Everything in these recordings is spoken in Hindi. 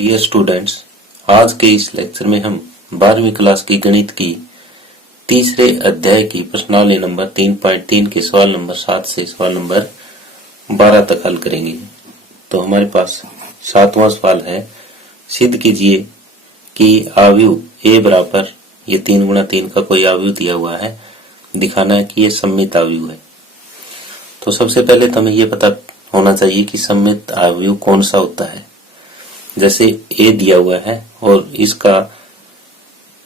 डियर स्टूडेंट्स, आज के इस लेक्चर में हम 12वीं क्लास की गणित की तीसरे अध्याय की प्रश्नावली नंबर 3.3 के सवाल नंबर 7 से सवाल नंबर 12 तक हल करेंगे। तो हमारे पास 7वां सवाल है, सिद्ध कीजिए कि आव्यूह ए बराबर ये 3 गुणा 3 का कोई आव्यूह दिया हुआ है, दिखाना है कि ये सममित आव्यूह है। तो सबसे पहले तो हमें ये पता होना चाहिए कि सममित आव्यूह कौन सा होता है। जैसे ए दिया हुआ है और इसका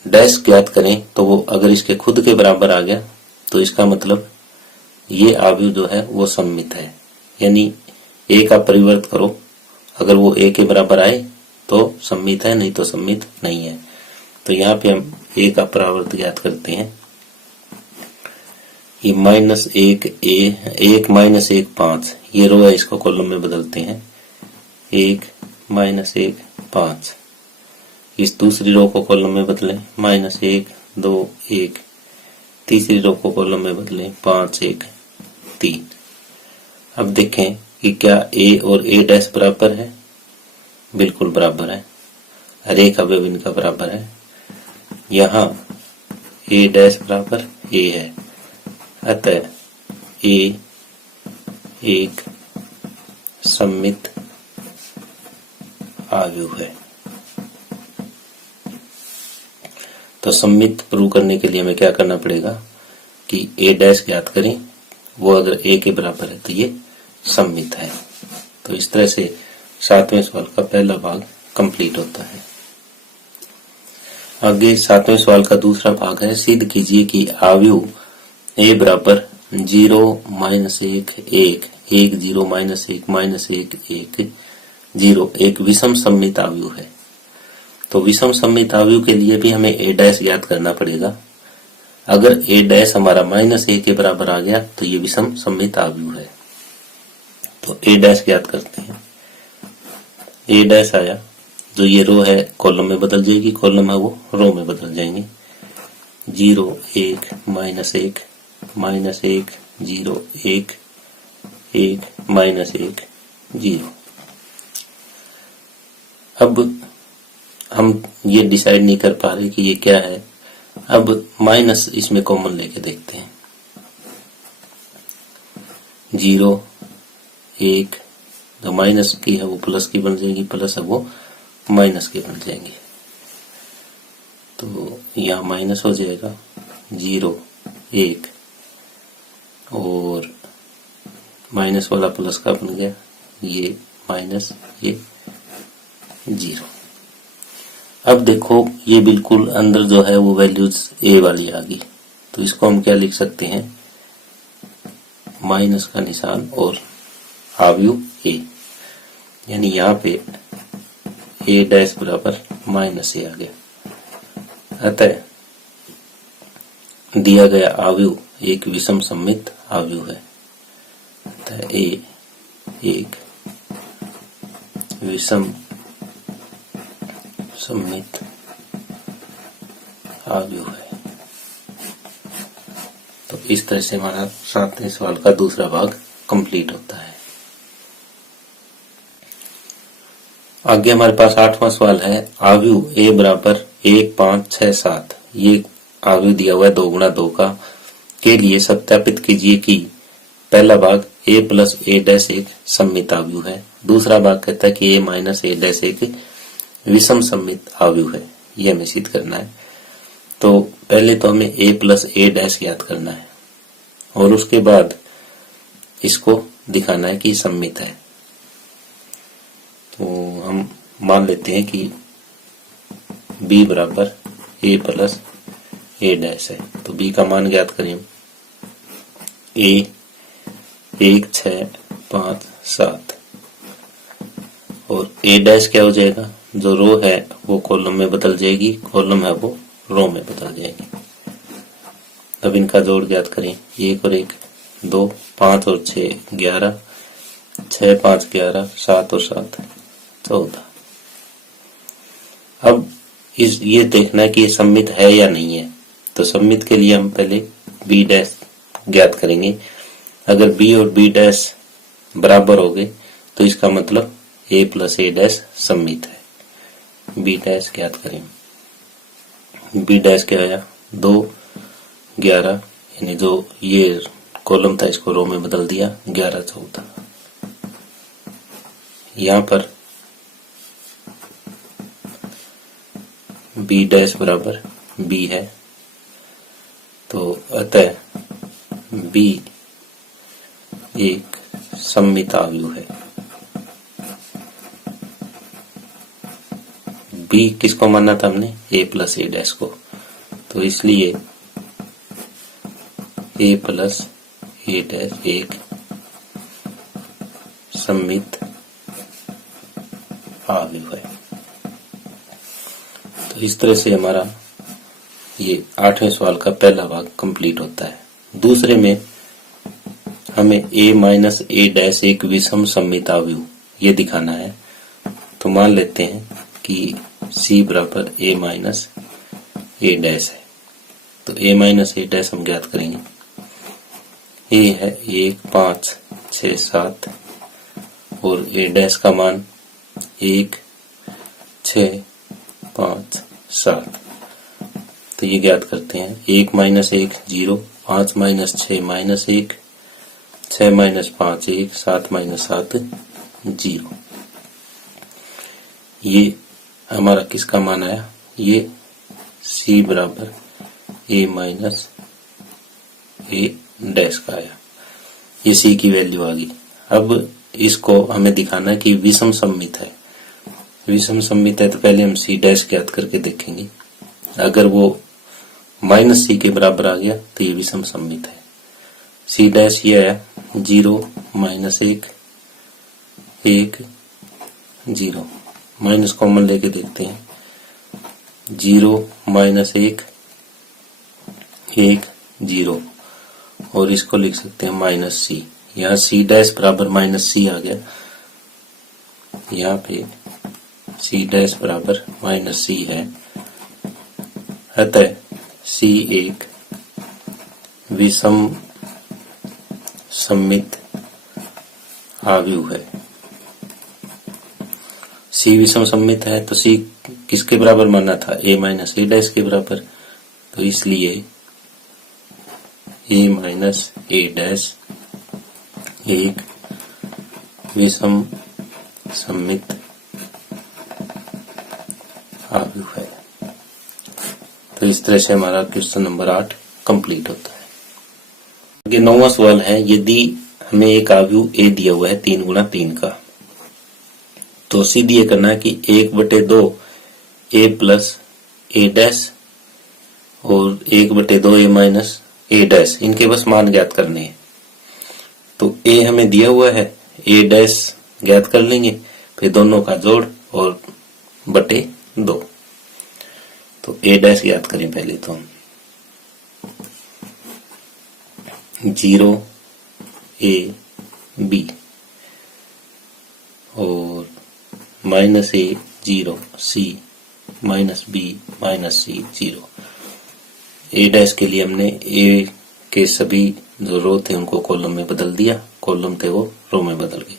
डैश ज्ञात करें तो वो अगर इसके खुद के बराबर आ गया तो इसका मतलब ये आव्यूह जो है वो सममित है। यानी ए का परिवर्त करो, अगर वो ए के बराबर आए तो सममित है, नहीं तो सममित नहीं है। तो यहाँ पे हम ए का परावर्त ज्ञात करते हैं। ये -1 ए 1 -1 5 ये रो है, इसको कॉलम में बदलते हैं। 1 -1 5 इस दूसरी रो को कॉलम में बदलें, -1 2 1 तीसरी रो को कॉलम में बदलें 5 1 3। अब देखें कि क्या ए और ए डैश बराबर है। बिल्कुल बराबर है, हर एक अवयव इनका बराबर है। यहाँ ए डैश बराबर ए है, अतः ए एक सममित आव्यूह है। तो सममित प्रूव करने के लिए हमें क्या करना पड़ेगा कि ए डैश ज्ञात करें, वो अगर ए के बराबर है तो ये सममित है। तो इस तरह से 7वें सवाल का पहला भाग कंप्लीट होता है। आगे 7वें सवाल का दूसरा भाग है, सिद्ध कीजिए कि आव्यूह ए बराबर 0 -1 1 1 0 -1 -1 1 0 एक विषम सममित आव्यूह है। तो विषम सममित आव्यूह के लिए भी हमें ए डैश ज्ञात करना पड़ेगा। अगर ए डैश हमारा -a के बराबर आ गया तो ये विषम सममित आव्यूह है। तो ए डैश ज्ञात करते हैं। ए डैश आया, जो ये रो है कॉलम में बदल जाएगी, कॉलम है वो रो में बदल जाएंगे। 0 1 -1 -1 0 1 1 -1 0। अब हम ये डिसाइड नहीं कर पा रहे कि ये क्या है। अब माइनस इसमें कॉमन लेके देखते हैं। 0 1 जो माइनस की है वो प्लस की बन जाएगी, प्लस है वो माइनस की बन जाएंगी। तो यहाँ माइनस हो जाएगा 0 1 और माइनस वाला प्लस का बन गया, ये माइनस ये 0। अब देखो ये बिल्कुल अंदर जो है वो वैल्यूज ए वाली आ गई। तो इसको हम क्या लिख सकते हैं, माइनस का निशान और आव्यूह ए। यानी यहाँ पे ए डैश बराबर -a आ गया। अतः दिया गया आव्यूह एक विषम सममित आव्यूह है। अतः ए एक विषम सममित आव्यूह है। तो इस तरह से हमारा 7वें सवाल का दूसरा भाग कंप्लीट होता है। आगे हमारे पास 8वां सवाल है, आव्यूह ए बराबर 1 5 6 7 ये आव्यूह दिया हुआ है 2 गुणा 2 का के लिए सत्यापित कीजिए कि पहला भाग a प्लस a डैश एक सममित आव्यूह है। दूसरा भाग कहता है कि a माइनस a डैश एक विषम सममित आव्यूह है। ये हमें सिद्ध करना है। तो पहले तो हमें a प्लस a डैश ज्ञात करना है और उसके बाद इसको दिखाना है कि सममित है। तो हम मान लेते हैं कि b बराबर a प्लस a डैश है। तो b का मान ज्ञात करें। a 1 6 5 7 और a डैश क्या हो जाएगा, जो रो है वो कॉलम में बदल जाएगी, कॉलम है वो रो में बदल जाएगी। अब इनका जोड़ ज्ञात करें। 1 और 1 2 5 और 6 11 6 5 11 7 और 7 14। अब ये देखना है कि ये सममित है या नहीं है। तो सममित के लिए हम पहले b डैश ज्ञात करेंगे। अगर b और b डैश बराबर हो गए तो इसका मतलब a प्लस a डैश सममित है। बी डैश ज्ञात करें। बी डैश क्या आया 2 11, यानी जो ये कॉलम था इसको रो में बदल दिया 11 14। यहाँ पर बी डैश बराबर बी है, तो अतः बी एक सममित आव्यूह है। बी किसको माना था हमने ए प्लस ए डैश को, तो इसलिए ए प्लस ए डैश एक सममित आव्यूह है। तो इस तरह से हमारा ये 8वें सवाल का पहला भाग कंप्लीट होता है। दूसरे में हमें a माइनस ए डैश एक विषम सममित आव्यूह ये दिखाना है। तो मान लेते हैं कि c बराबर a माइनस ए डैश है, तो a माइनस ए डैश हम ज्ञात करेंगे। a है 1 5 6 7 और a डैश का मान 1 6 5 7, तो ये ज्ञात करते हैं। 1 minus 1 0, 5 minus 6 minus 1, 6 minus 5 1, 7 minus 7 0। ये हमारा किसका मान आया, ये c बराबर a माइनस ए डैश का आया, ये c की वैल्यू आ गई। अब इसको हमें दिखाना है कि विषम सममित है। विषम सममित है तो पहले हम c डैश ज्ञात करके देखेंगे। अगर वो माइनस c के बराबर आ गया तो ये विषम सममित है। c डैश ये आया 0 माइनस 1 1 0, माइनस कॉमन लेके देखते हैं। 0 माइनस 1 1 0, और इसको लिख सकते हैं माइनस c। यहाँ c डैश बराबर माइनस c आ गया, यहाँ पे c डैश बराबर माइनस c है, अतः c एक विषम सममित आव्यूह है। c विषम सममित है तो c किसके बराबर माना था, a माइनस ए डैश के बराबर, तो इसलिए a माइनस ए डैश एक विषम सममित आव्यूह है। तो इस तरह से हमारा क्वेश्चन नंबर 8 कंप्लीट होता है। आगे 9वां सवाल है, यदि हमें एक आव्यूह a दिया हुआ है 3 गुणा 3 का, तो सीधी ये करना है कि 1/2 a प्लस ए डैश और 1/2 a माइनस ए डैश, इनके बस मान ज्ञात करने हैं। तो a हमें दिया हुआ है, a डैश ज्ञात कर लेंगे, फिर दोनों का जोड़ और बटे 2। तो a डैश ज्ञात करें पहले तो हम 0 a b और minus a 0 c minus b minus c 0। a dash के लिए हमने a के सभी जो रो थे उनको कॉलम में बदल दिया, कॉलम थे वो रो में बदल गए।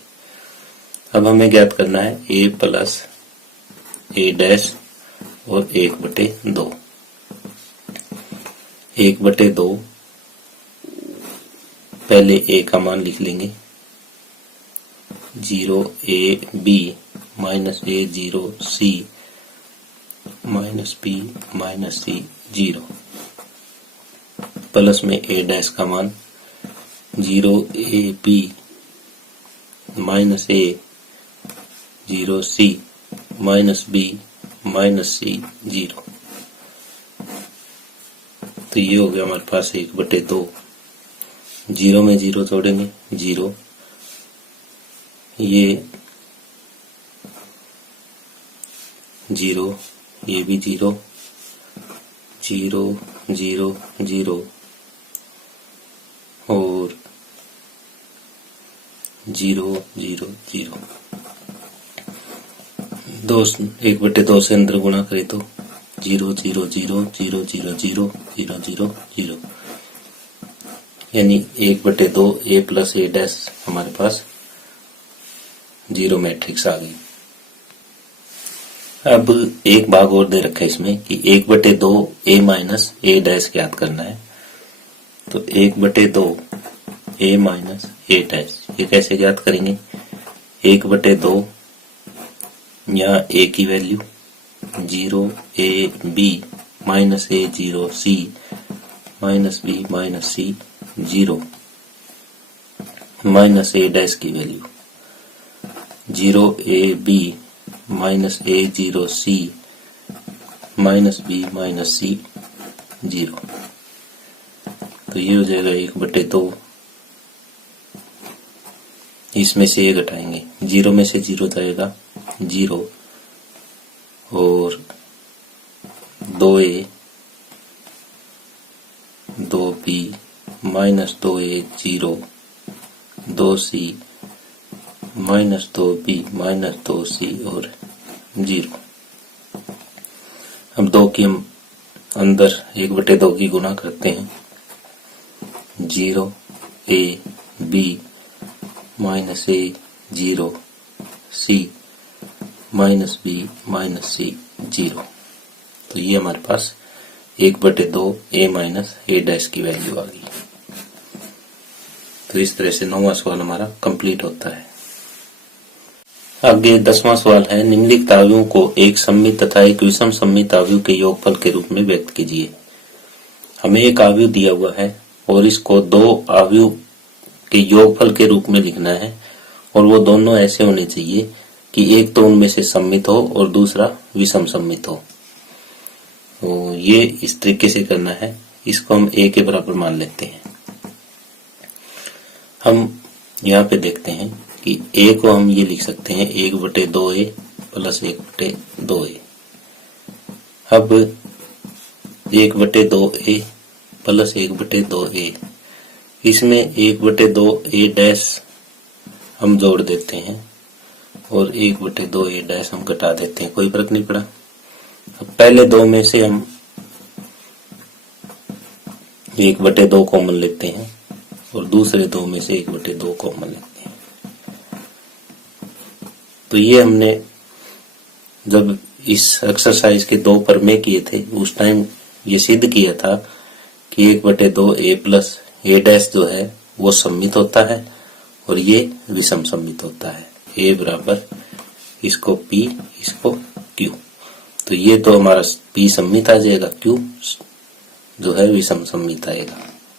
अब हमें ज्ञात करना है a प्लस ए डैश और 1/2। 1/2 पहले a का मान लिख लेंगे 0 a b minus a 0 c minus b minus c 0, plus में a डैश का मान 0 a b minus a 0 c minus b minus c 0। तो ये हो गया हमारे पास 1/2। 0 में 0 जोड़ेंगे 0, ये 0, ये भी 0 0 0 0 और 0 0 0। 1/2 से अंदर गुणा करें तो 0 0 0 0 0 0 0 0 0, यानी 1/2 a प्लस ए डैश हमारे पास 0 मैट्रिक्स आ गई। अब एक भाग और दे रखा है इसमें कि 1/2 a माइनस a डैश ज्ञात करना है। तो 1/2 a माइनस a डैश ये कैसे ज्ञात करेंगे? 1/2 यहाँ a की value 0 a b minus a 0 c minus b minus c 0 minus a dash की value 0 a b minus a 0 c minus b minus c 0। तो ये हो जाएगा 1/2, इसमें से 1 घटाएंगे, 0 में से 0 जाएगा 0 और 2a 2b minus 2a 0 2c minus 2b minus 2c और 0। अब 2 की हम अंदर 1/2 की गुणा करते हैं, 0 a b minus a 0 c minus b minus c 0। तो ये हमारे पास 1/2 a माइनस a डैश की वैल्यू आ गई। तो इस तरह से 9वां सवाल हमारा कंप्लीट होता है। आगे 10वां सवाल है, निम्नलिखित आव्यूहों को एक सममित तथा एक विषम सममित आव्यूह के योगफल के रूप में व्यक्त कीजिए। हमें एक आव्यूह दिया हुआ है और इसको 2 आव्यूह के योगफल के रूप में लिखना है और वो दोनों ऐसे होने चाहिए कि एक तो उनमें से सममित हो और दूसरा विषम सममित हो। तो ये इस तरीके से करना है, इसको हम a के बराबर मान लेते हैं। हम यहाँ पे देखते हैं कि a को हम ये लिख सकते हैं 1/2a प्लस 1/2a। अब 1/2a प्लस 1/2a, इसमें 1/2a डैश हम जोड़ देते हैं और 1/2a डैश हम घटा देते हैं, कोई फर्क नहीं पड़ा। अब पहले 2 में से हम 1/2 कॉमन लेते हैं और दूसरे 2 में से 1/2 कॉमन लेते हैं। तो ये हमने जब इस एक्सरसाइज के 2 प्रमेय किए थे उस टाइम ये सिद्ध किया था कि 1/2a प्लस a डैश जो है वो सममित होता है और ये विषम सममित होता है। a बराबर इसको p इसको q। तो ये तो हमारा p सममित आ जाएगा, q जो है विषम सममित आएगा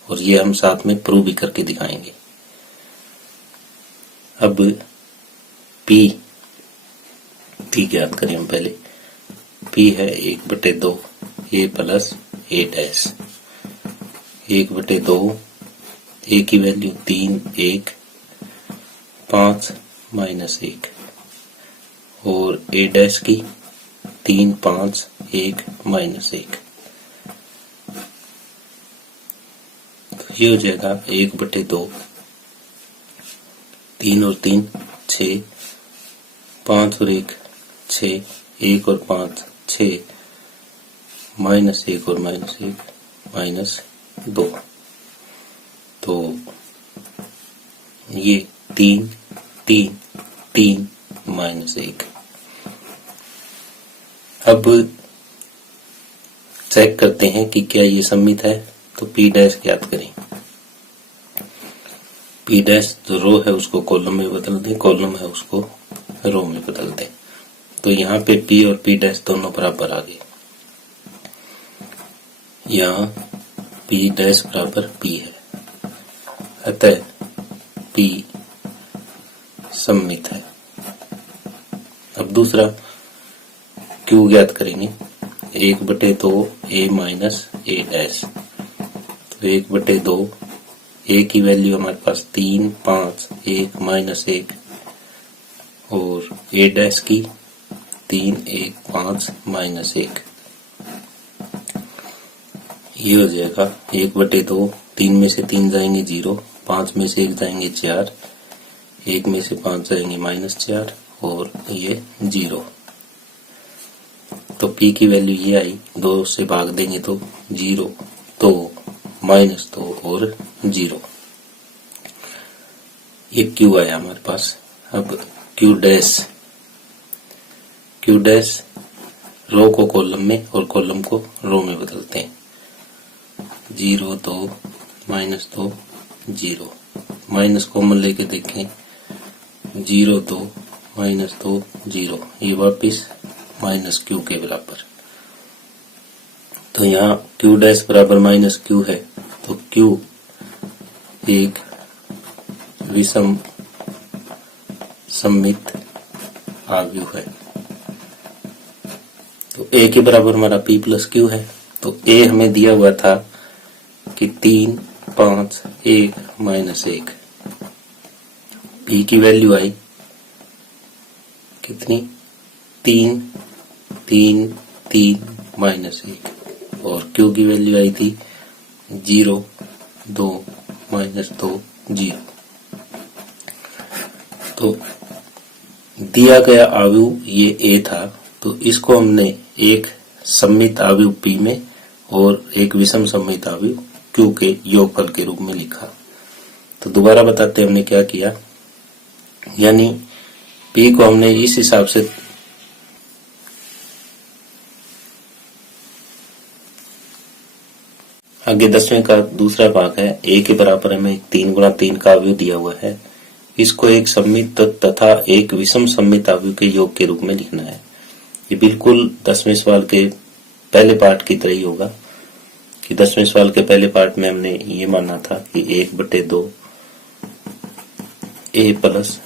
और ये हम साथ में प्रूव भी करके दिखाएंगे। अब p ज्ञात करें हम पहले। p है 1/2 a plus a dash. 1/2 a की वैल्यू 3 1 5 माइनस 1 और a डैश की 3 5 1 माइनस 1। तो ये हो जाएगा 1/2, 3 और 3 6, 5 और 1 6, 1 और 5 6 माइनस 1 और माइनस 1 माइनस 2। तो ये 3 3 3 माइनस 1। अब चेक करते हैं कि क्या ये सममित है। तो p डैश ज्ञात करें। p डैश जो रो है उसको कॉलम में बदल दें, कॉलम है उसको रो में बदल दें। तो यहाँ पे p और p डैश दोनों बराबर आ गए। यहाँ p डैश बराबर p है, अतः p सममित है। अब दूसरा q ज्ञात करेंगे। 1/2 a माइनस a डैश। तो 1/2 a की वैल्यू हमारे पास 3 5 1 माइनस 1 और a डैश की 3 1 5 माइनस 1। ये हो जाएगा 1/2, 3 में से 3 जाएंगे 0, 5 में से 1 जाएंगे 4, 1 में से 5 जाएंगे -4 और ये 0। तो p की वैल्यू ये आई, 2 से भाग देंगे तो 0 2 -2 और 0। ये q आया हमारे पास। अब q डैश रो को कॉलम में और कॉलम को रो में बदलते हैं। 0 2 -2 0, माइनस कॉमन लेके देखें 0 2 -2 0, ये वापिस माइनस क्यू के बराबर। तो यहाँ क्यू डैश बराबर माइनस क्यू है, तो क्यू एक विषम सममित आव्यूह है। तो ए के बराबर हमारा p प्लस क्यू है। तो ए हमें दिया हुआ था कि 3 5 1 -1, p की वैल्यू आई कितनी 3 3 3 -1 और q की वैल्यू आई थी 0 2 -2 0। तो दिया गया आव्यूह ये ए था, तो इसको हमने एक सममित आव्यूह P में और एक विषम सममित आव्यूह Q के योगफल के रूप में लिखा। तो दोबारा बताते हमने क्या किया, यानी P को हमने इस हिसाब से आगे 10वें का दूसरा भाग है। A के बराबर हमें 3 गुणा 3 का आव्यूह दिया हुआ है, इसको एक सममित तथा एक विषम सममित आव्यूह के योग के रूप में लिखना है। ये बिल्कुल 10वें सवाल के पहले पार्ट की तरह ही होगा कि 10वें सवाल के पहले पार्ट में हमने ये माना था कि 1/2 a प्लस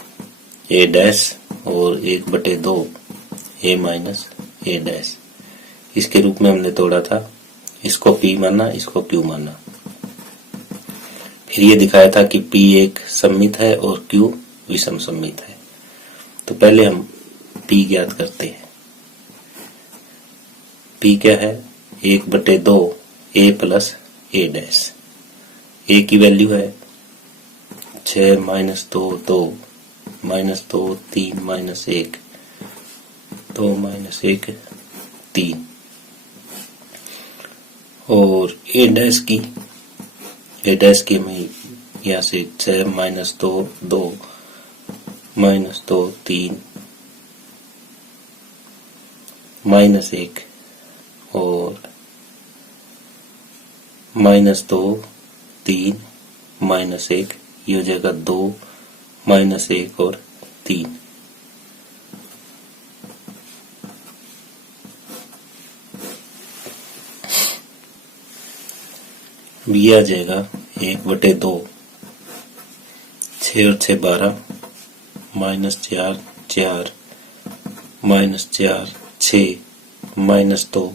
a डैश और 1/2 a माइनस a डैश, इसके रूप में हमने तोड़ा था। इसको p माना, इसको q माना। फिर ये दिखाया था कि p एक सममित है और q विषम सममित है। तो पहले हम p ज्ञात करते हैं। p क्या है 1/2 a plus a dash. a की वैल्यू है 6 -2 2 -2 3 -1 2 -1 3 और a डैश की हमें यहाँ से 6 -2 2 -2 3 -1 और -2 3 -1, ये हो जाएगा 2 -1 और 3। ये आ जाएगा 1/2 6 और 6 12 -4 4 -4 6 -2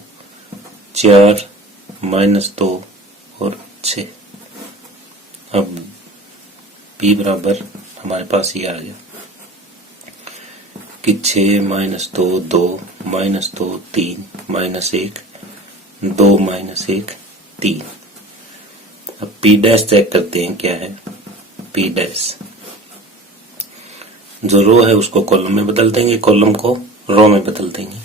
4 -2 और 6। अब p बराबर हमारे पास ये आ गया कि 6 -2 2 -2 3 -1 2 -1 3। अब p डैश चेक करते हैं क्या है। p डैश जो रो है उसको कॉलम में बदल देंगे, कॉलम को रो में बदल देंगे।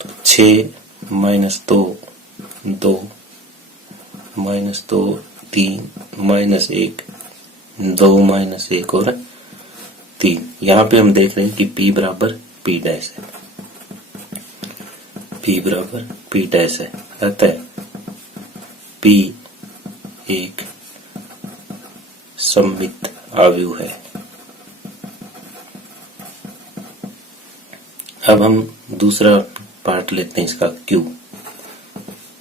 तो 6 -2 2 -2 3 -1 2 -1 और 3। यहाँ पे हम देख रहे हैं कि p बराबर p डैश है, p बराबर p डैश है, अतः p एक सममित आव्यूह है। अब हम दूसरा पार्ट लेते हैं इसका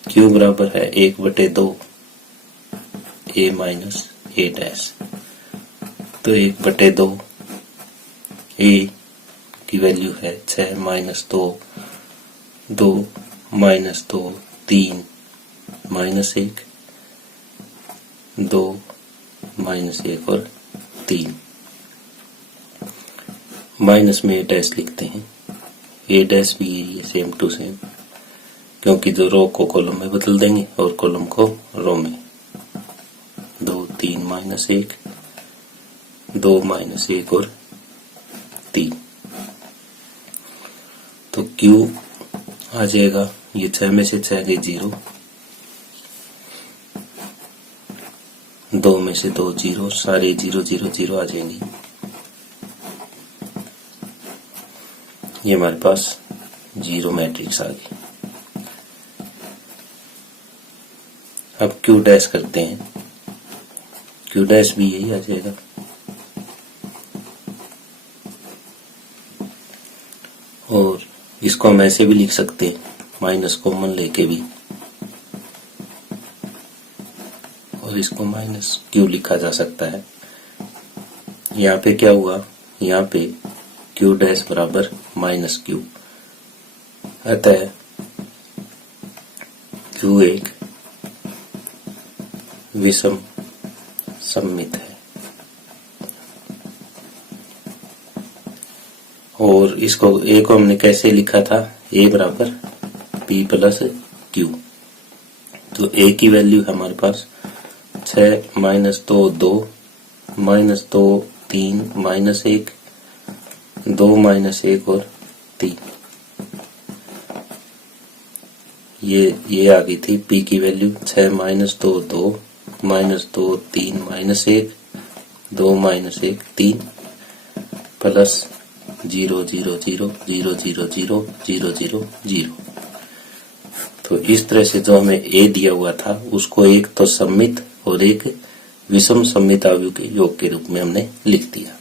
q बराबर है 1/2 a माइनस a डैश। तो 1/2 a की वैल्यू है 6 -2 2 -2 3 -1 2 -1 और 3। माइनस में a डैश लिखते हैं, a डैश भी ये सेम टू सेम, क्योंकि जो रो को कॉलम में बदल देंगे और कॉलम को रो में। 2 3 -1 2 -1 और 3। तो q आ जाएगा, ये 6 में से 6 गए 0, 2 में से 2 0, सारे 0 0 0 आ जाएंगे। ये हमारे पास जीरो मैट्रिक्स आ गई। अब क्यू डैश करते हैं, क्यू डैश भी यही आ जाएगा। और इसको हम ऐसे भी लिख सकते हैं, माइनस कॉमन लेके भी, और इसको माइनस क्यू लिखा जा सकता है। यहाँ पे क्या हुआ, यहाँ पे क्यू डैश बराबर माइनस क्यू, अतः क्यू एक विषम सममित है। और इसको ए को हमने कैसे लिखा था, ए बराबर पी प्लस क्यू। तो ए की वैल्यू है हमारे पास 6 माइनस 2 2 माइनस 2 3 माइनस 1 2 माइनस 1 और 3। ये आ गई थी पी की value 6 minus 2 2 minus 2 3 minus 1 2 minus 1 3 plus 0 0 0 0 0 0 0 0 0। तो इस तरह से जो हमें ए दिया हुआ था उसको एक तो सममित और एक विषम सममित आव्यूह के योग के रूप में हमने लिख दिया।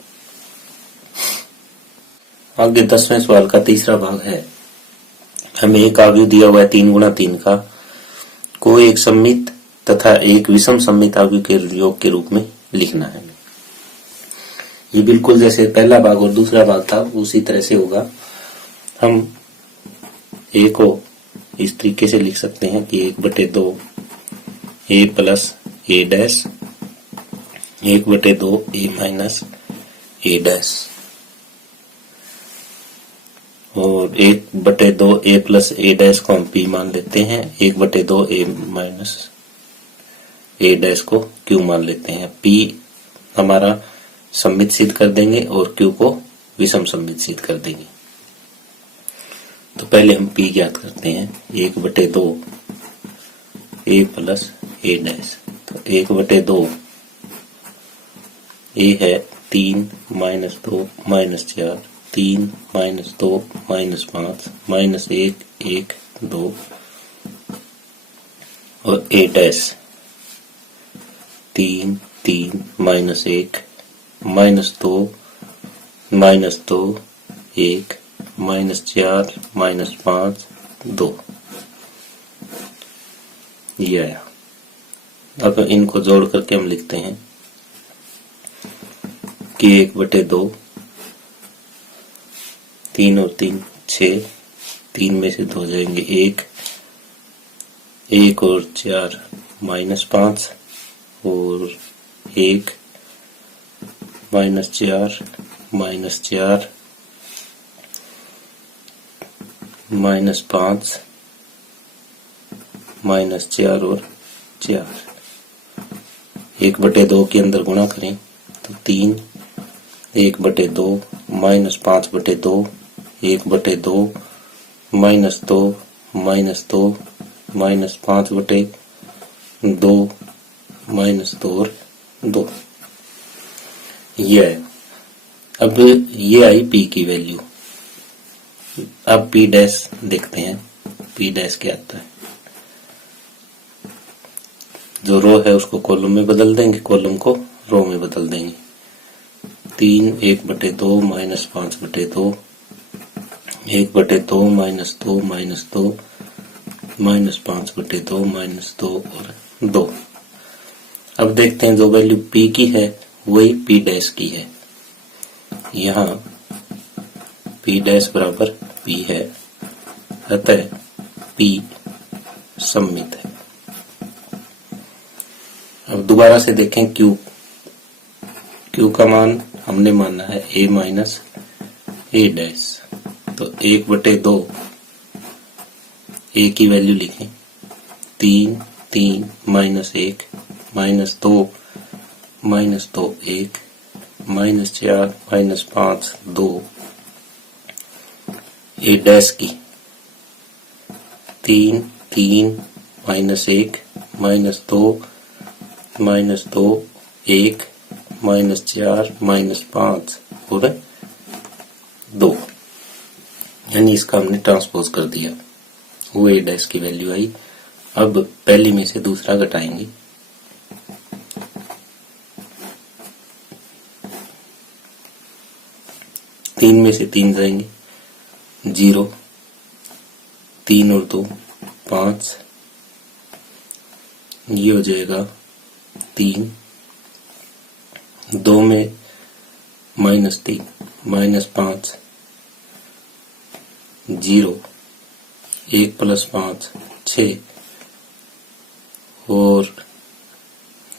आगे 10वें सवाल का तीसरा भाग है। हमें एक आव्यूह दिया हुआ है 3 गुणा 3 का, को एक सममित तथा एक विषम सममित आव्यूह के योग के रूप में लिखना है। ये बिल्कुल जैसे पहला भाग और दूसरा भाग था उसी तरह से होगा। हम ए को इस तरीके से लिख सकते हैं कि 1/2 ए प्लस ए डैश 1/2 ए माइनस ए डैश, और 1/2 ए प्लस ए डैश को हम पी मान लेते हैं, 1/2 ए माइनस ए डैश को क्यू मान लेते हैं। पी हमारा सममित सिद्ध कर देंगे और क्यू को विषम सममित सिद्ध कर देंगे। तो पहले हम पी ज्ञात करते हैं, 1/2 ए प्लस ए डैश। तो 1/2 ए है 3 minus 2 minus 4 3 minus 2 minus 5 minus 1 1 2 और A dash 3 3 minus 1 minus 2 minus 2 1 minus 4 minus 5 2। ये आया। अब इनको जोड़ करके हम लिखते हैं कि 1/2 3 और 3 6, 3 में से 2 हो जाएंगे 1 1 और 4 माइनस 5 और 1 माइनस 4 माइनस 4 माइनस 5 माइनस 4 और 4। 1/2 के अंदर गुणा करें तो 3 1/2 minus 5/2 1/2 minus 2 minus 2 minus 5/2 minus 2 और 2। ये है। अब ये आई पी की वैल्यू। अब पी डैश देखते हैं, पी डैश क्या आता है। जो रो है उसको कॉलम में बदल देंगे, कॉलम को रो में बदल देंगे। 3 1/2 minus 5/2 1/2 minus 2 minus 2 minus 5/2 minus 2 और 2। अब देखते हैं जो वैल्यू पी की है वही पी डैश की है। यहाँ पी डैश बराबर पी है, अतः पी सममित है। अब दोबारा से देखें क्यू का मान हमने माना है ए माइनस ए डैश। तो 1/2 ए की वैल्यू लिखें 3 3 minus 1 minus 2 minus 2 1 minus 4 minus 5 2। ए डैश की 3 3 minus 1 minus 2 minus 2 1 minus 4 minus 5 और 2। यानी इसका हमने ट्रांसपोज कर दिया, वो ए डैश की वैल्यू आई। अब पहले में से दूसरा घटाएंगे, तीन में से तीन जाएंगे, 0, 3 और 2 5, ये हो जाएगा 3, 2 में -3 -5, 0, 1 + 5 6, और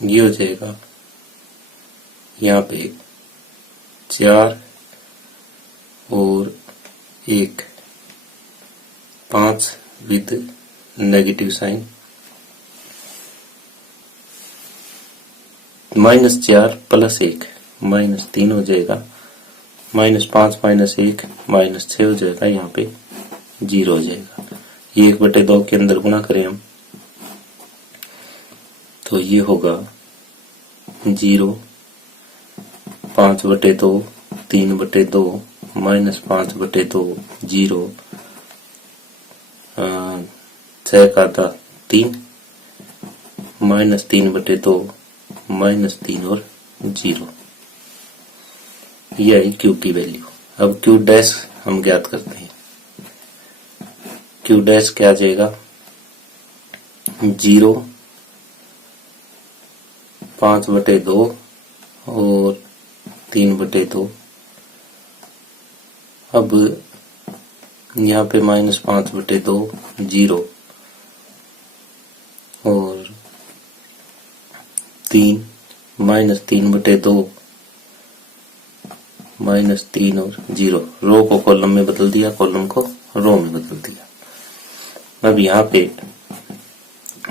ये हो जाएगा यहाँ पे 4 और 1, 5 विद नेगेटिव साइन, -4 + 1 -3 हो जाएगा, -5 -1 -6 हो जाएगा, यहाँ पे 0 हो जाएगा। ये 1/2 के अंदर गुणा करें हम तो ये होगा 0, 5/2 3/2 -5/2 0, 6 का आधा 3, -3/2 -3 और 0, ये आई क्यू की वैल्यू। अब क्यू डैश हम ज्ञात करते हैं। क्यू डैश क्या आ जाएगा, 0, 5/2 और 3/2। अब यहाँ पे -5/2 0 और 3 -3/2 -3 और 0। रो को कॉलम में बदल दिया, कॉलम को रो में बदल दिया। अब यहाँ पे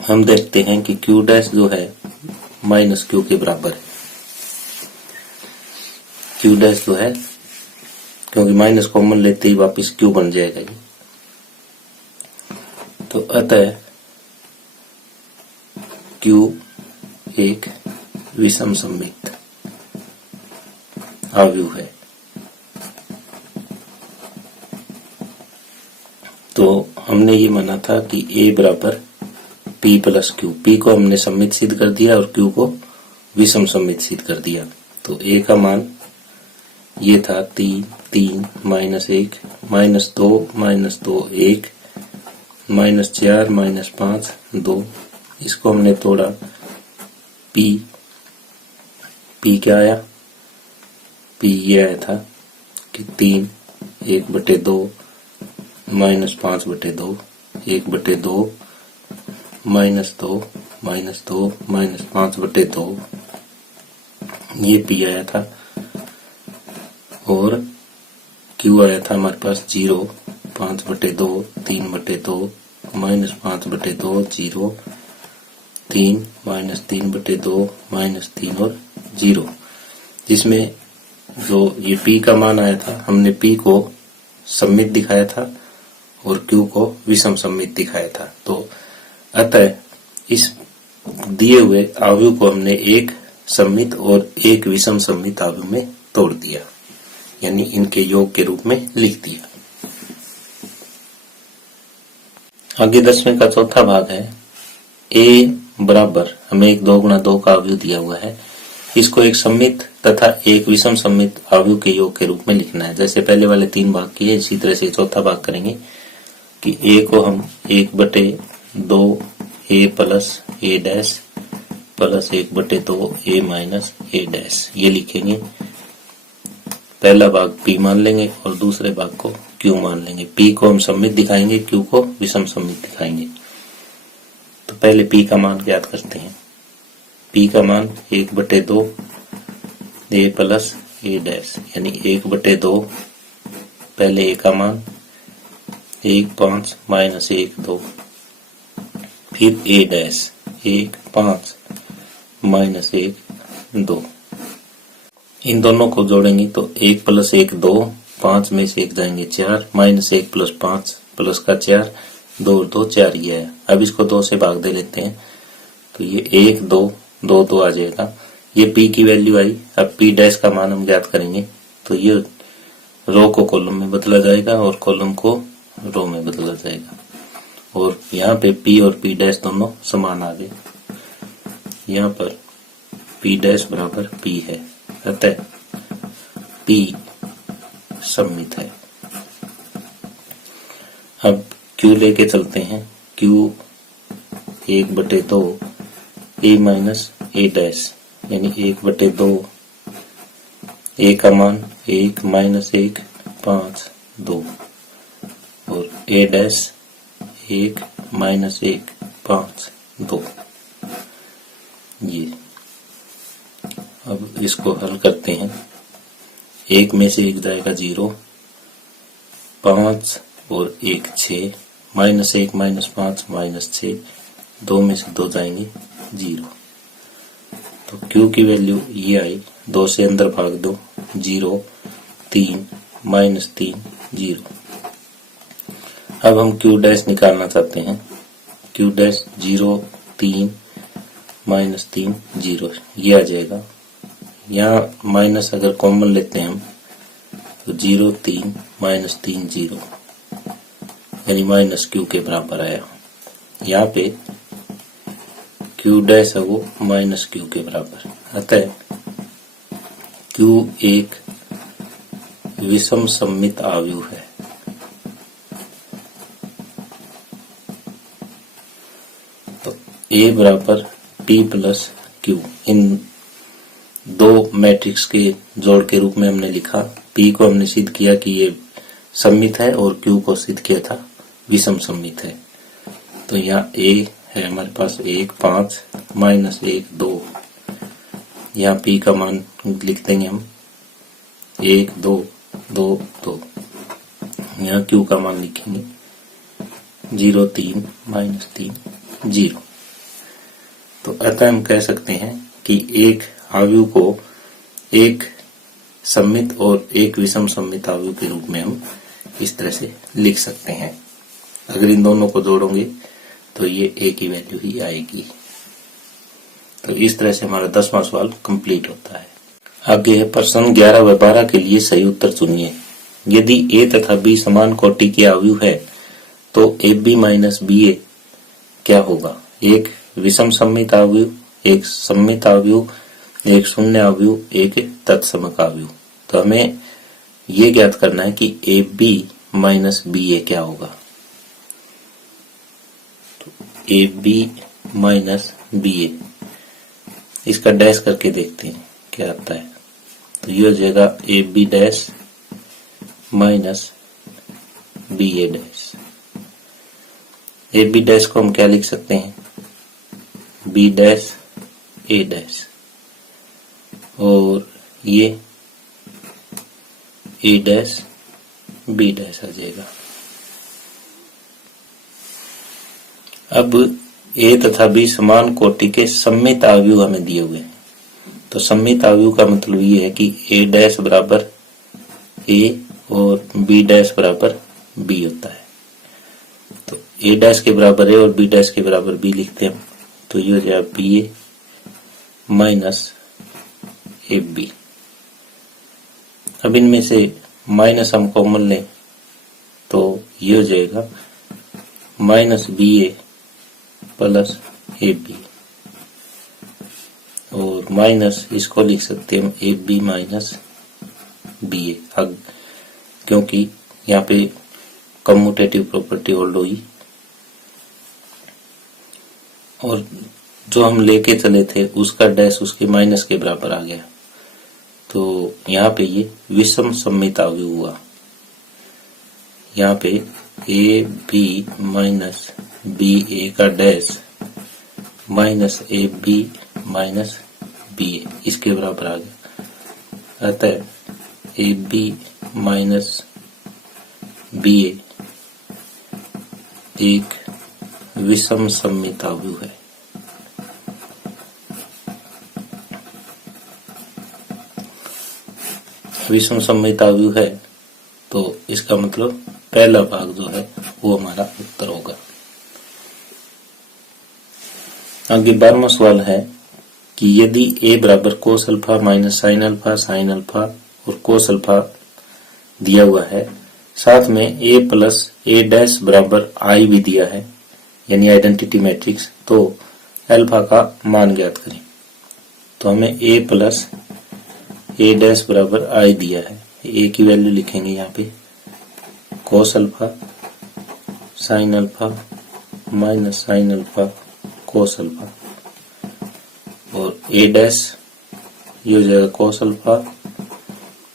हम देखते हैं कि क्यू डैश जो है -q के बराबर है। क्यू डैश जो है, क्योंकि माइनस कॉमन लेते ही वापस q बन जाएगा ये, तो अतः q एक विषम सममित आव्यूह है। तो हमने ये माना था कि a बराबर p + q, p को हमने सममित सिद्ध कर दिया और q को विषम सममित सिद्ध कर दिया। तो a का मान ये था 3 3 -1 -2 -2 1 -4 -5 2। इसको हमने तोड़ा, p क्या आया, p ये आया था कि 3 1/2 -5/2 1/2 -2 -2 -5/2, ये p आया था। और q आया था हमारे पास 0 5/2 3/2 -5/2 0 3 -3/2 -3 और 0, जिसमें जो ये p का मान आया था हमने p को सममित दिखाया था और q को विषम सममित दिखाया था। तो अतः इस दिए हुए आव्यूह को हमने एक सममित और एक विषम सममित आव्यूह में तोड़ दिया, यानी इनके योग के रूप में लिख दिया। आगे 10वें का चौथा भाग है। a बराबर, हमें एक 2 × 2 का आव्यूह दिया हुआ है, इसको एक सममित तथा एक विषम सममित आव्यूह के योग के रूप में लिखना है। जैसे पहले वाले 3 भाग किए, इसी तरह से चौथा भाग करेंगे कि a को हम 1/2 a + a dash + 1/2 a - a dash ये लिखेंगे। पहला भाग p मान लेंगे और दूसरे भाग को q मान लेंगे। p को हम सममित दिखाएंगे, q को विषम सममित दिखाएंगे। तो पहले p का मान ज्ञात करते हैं। p का मान 1/2 a + a डैश, यानी 1/2, पहले a का मान 1 5 -1 2, फिर a डैश 1 5 -1 2। इन दोनों को जोड़ेंगे तो 1 + 1 2, 5 में से 1 जाएंगे 4, -1 + 5 प्लस का 4, 2 और 2 4 ये है। अब इसको 2 से भाग दे लेते हैं तो ये 1 2 2 2 आ जाएगा। ये p की वैल्यू आई। अब p डैश का मान हम ज्ञात करेंगे तो ये रो को कॉलम में बदला जाएगा और कॉलम को रो में बदला जाएगा। और यहाँ पे P और P डैश दोनों समान आ गए। यहाँ पर P डैश बराबर P है, अतः P सममित है। अब Q लेके चलते हैं। Q 1/2 A minus A dash, यानी 1/2 A का मान 1 माइनस 1 5 2 और A डैश 1 माइनस 1 5 2। ये अब इसको हल करते हैं। 1 में से 1 जाएगा 0, 5 और 1 6, माइनस 1 माइनस 5 माइनस 6, 2 में से 2 जाएंगे 0। तो Q की वैल्यू ये आई, 2 से अंदर भाग दो 0 3 माइनस 3 0। अब हम Q डैश निकालना चाहते हैं। Q डैश 0 3 माइनस 3 0, ये आ जाएगा। यहाँ माइनस अगर कॉमन लेते हैं हम तो 0 3 माइनस 3 0, यानी माइनस Q के बराबर आया। यहाँ पे Q डैश है वो माइनस Q के बराबर, अतः Q एक विषम सममित आव्यूह है। तो A बराबर P प्लस Q, इन दो मैट्रिक्स के जोड़ के रूप में हमने लिखा। P को हमने सिद्ध किया कि ये सममित है और Q को सिद्ध किया था विषम सममित है। तो यहाँ A है हमारे पास 1 5 माइनस 1 2, यहाँ P का मान लिख देंगे हम 1 2 2 2, यहाँ Q का मान लिखेंगे 0 3 माइनस 3 0। तो अतः हम कह सकते हैं कि एक आव्यूह को एक सममित और एक विषम सममित आव्यूह के रूप में हम इस तरह से लिख सकते हैं। अगर इन दोनों को जोड़ोगे तो ये A की वैल्यू ही आएगी। तो इस तरह से हमारा 10वां सवाल कंप्लीट होता है। आगे है प्रश्न 11 व 12 के लिए सही उत्तर चुनिए। यदि A तथा B समान कोटि के आव्यूह है तो AB माइनस BA क्या होगा? एक विषम सममित आव्यूह, एक सममित आव्यूह, एक शून्य आव्यूह, एक तत्समक आव्यूह। तो हमें ये ज्ञात करना है कि AB माइनस BA क्या होगा। AB माइनस BA, इसका डैश करके देखते हैं क्या आता है। तो ये हो जाएगा AB dash minus BA dash. AB dash को हम क्या लिख सकते हैं? B डैश A डैश, और ये A डैश B डैश आ जाएगा। अब A तथा B समान कोटि के सममित आव्यूह हमें दिए हुए हैं। तो सममित आव्यूह का मतलब ये है कि A डैश बराबर A और B डैश बराबर B होता है। तो A डैश के बराबर A और B डैश के बराबर B लिखते हैं। तो ये हो जाएगा BA माइनस AB। अब इनमें से माइनस हम कॉमन लें तो ये हो जाएगा माइनस BA प्लस AB, और माइनस इसको लिख सकते हैं हम AB माइनस BA, क्योंकि यहाँ पे कम्यूटेटिव प्रॉपर्टी होल्ड हुई और जो हम लेके चले थे उसका डैश उसके माइनस के बराबर आ गया। तो यहाँ पे ये विषम सममित आव्यूह हुआ। यहाँ पे AB माइनस BA का dash minus AB minus BA इसके बराबर आ गया। अतः AB माइनस BA एक विषम सममित आव्यूह है। विषम सममित आव्यूह है तो इसका मतलब पहला भाग जो है वो हमारा उत्तर होगा। आगे 12वां सवाल है कि यदि A बराबर cos alpha minus sine alpha और कोस अल्फा दिया हुआ है, साथ में a प्लस a डैश बराबर i भी दिया है, यानी आइडेंटिटी मैट्रिक्स। तो अल्फा का मान ज्ञात करें। तो हमें a प्लस a डैश बराबर i दिया है। a की वैल्यू लिखेंगे यहाँ पे cos alpha sin alpha minus sin alpha cos alpha, और a डैश ये हो जाएगा cos alpha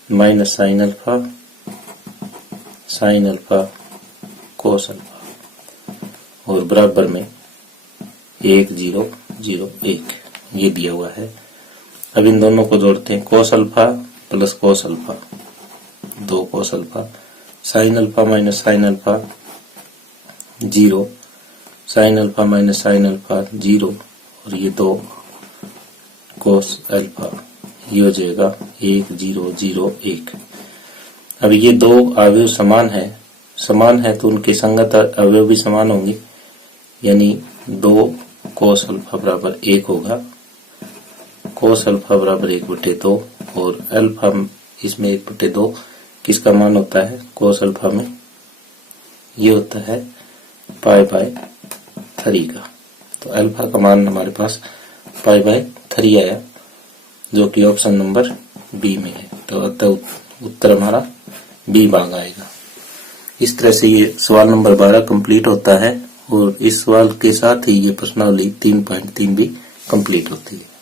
minus sin alpha sin alpha cos alpha, और बराबर में 1 0 0 1 ये दिया हुआ है। अब इन दोनों को जोड़ते हैं, cos alpha plus cos alpha 2 cos alpha, sin alpha minus sin alpha 0, sin alpha minus sin alpha 0, और ये 2 cos अल्फा, ये हो जाएगा 1 0 0 1। अब ये दो अवयव समान है तो उनके संगत अवयव भी समान होंगे, यानी 2 cos अल्फा बराबर 1 होगा, cos अल्फा बराबर 1/2, और अल्फा इसमें 1/2 किसका मान होता है cos अल्फा में, ये होता है π/3 का। तो अल्फा का मान हमारे पास π/3 आया, जो कि ऑप्शन नंबर बी में है। तो अतः उत्तर हमारा बी भाग आएगा। इस तरह से ये सवाल नंबर 12 कंप्लीट होता है, और इस सवाल के साथ ही ये प्रश्नावली 3.3 भी कंप्लीट होती है।